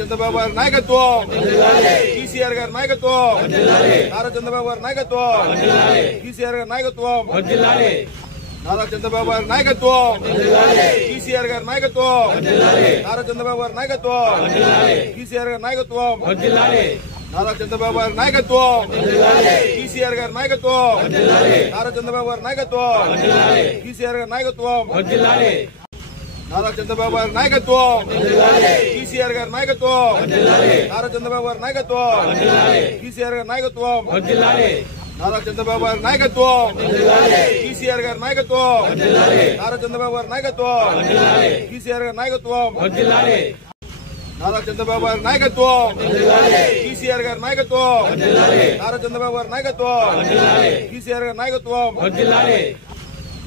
చంద్రబాబు గారి నాయకత్వం, కేసీఆర్ గారి నాయకత్వం, నారా చంద్రబాబు గారి నాయకత్వం, కేసీఆర్ గారి నాయకత్వం, నారా చంద్రబాబు గారి నాయకత్వం, కేసీఆర్ గారి నాయకత్వం, నారా చంద్రబాబు గారి నాయకత్వం, కేసీఆర్ గారి నాయకత్వం, నారా చంద్రబాబు గారి నాయకత్వం, కేసీఆర్ గారి నాయకత్వం, నారా చంద్రబాబు గారి నాయకత్వం, కేసీఆర్ గారి నాయకత్వం, నారా చంద్రబాబు గారి నాయకత్వం, కేసీఆర్ గారి నాయకత్వం, నారా చంద్రబాబు గారి నాయకత్వం, కేసీఆర్ గారి నాయకత్వం, నారా చంద్రబాబు గారి నాయకత్వం, కేసీఆర్ గారి నాయకత్వం, నారా చంద్రబాబు గారి నాయకత్వం, కేసీఆర్ గారి నాయకత్వం, నారా చంద్రబాబు గారి నాయకత్వం, కేసీఆర్ గారి నాయకత్వం, నారా చంద్రబాబు గారి నాయకత్వం, కేసీఆర్ గారి నాయకత్వం, నారా చంద్రబాబు గారి నాయకత్వం, కేసీఆర్ గారి నాయకత్వం,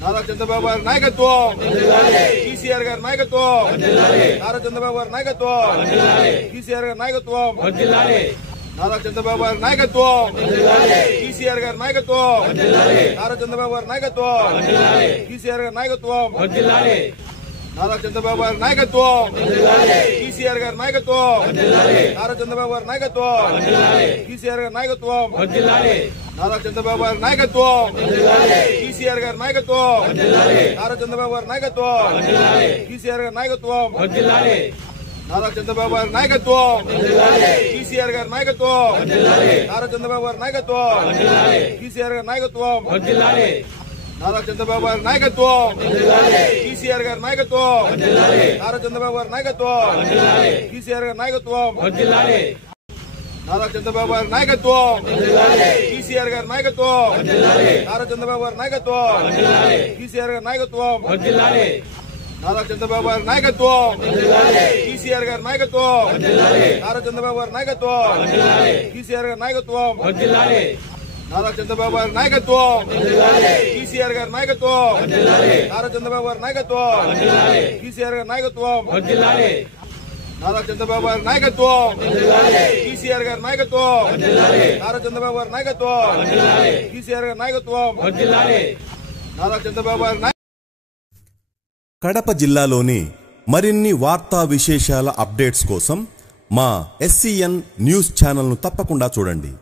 నారా చంద్రబాబు గారి నాయకత్వం, కేసీఆర్ గారి నాయకత్వం, నారా చంద్రబాబు గారి నాయకత్వం, కేసీఆర్ గారి నాయకత్వం, నారా చంద్రబాబు గారి నాయకత్వం, కేసీఆర్ గారి నాయకత్వం, నారా చంద్రబాబు గారి నాయకత్వం, కేసీఆర్ గారి నాయకత్వం, నారా చంద్రబాబు గారి నాయకత్వం, కేసీఆర్ గారి నాయకత్వం, నారా చంద్రబాబు గారి నాయకత్వం, కేసీఆర్ గారి నాయకత్వం, నారా చంద్రబాబు గారి నాయకత్వం, కేసీఆర్ గారి నాయకత్వం, నారా చంద్రబాబు గారి నాయకత్వం, కేసీఆర్ గారి నాయకత్వం, నారా చంద్రబాబు గారి నాయకత్వం, కేసీఆర్ గారి నాయకత్వం, నారా చంద్రబాబు గారి నాయకత్వం, కేసీఆర్ గారి నాయకత్వం, నారా చంద్రబాబు గారి నాయకత్వం, కేసీఆర్ గారి నాయకత్వం, నారా చంద్రబాబు గారి నాయకత్వం, కేసీఆర్ గారి నాయకత్వం, నారా చంద్రబాబు గారి నాయకత్వం, కేసీఆర్ గారి నాయకత్వం, నారా చంద్రబాబు గారి నాయకత్వం, కేసీఆర్ గారి నాయకత్వం, నారా చంద్రబాబు గారి నాయకత్వం, కేసీఆర్ గారి నాయకత్వం, నారా చంద్రబాబు గారి నాయకత్వం, కేసీఆర్ గారి నాయకత్వం, నారా చంద్రబాబు గారి నాయకత్వం, కేసీఆర్ గారి నాయకత్వం, నారా చంద్రబాబు గారి నాయకత్వం, కేసీఆర్ గారి నాయకత్వం, నారా చంద్రబాబు గారి నాయకత్వం, కేసీఆర్ గారి నాయకత్వం, నారా చంద్రబాబు గారి కడప జిల్లాలోని మరిన్ని వార్తా విశేషాల అప్డేట్స్ కోసం మా SCN న్యూస్ ఛానల్ను తప్పకుండా చూడండి.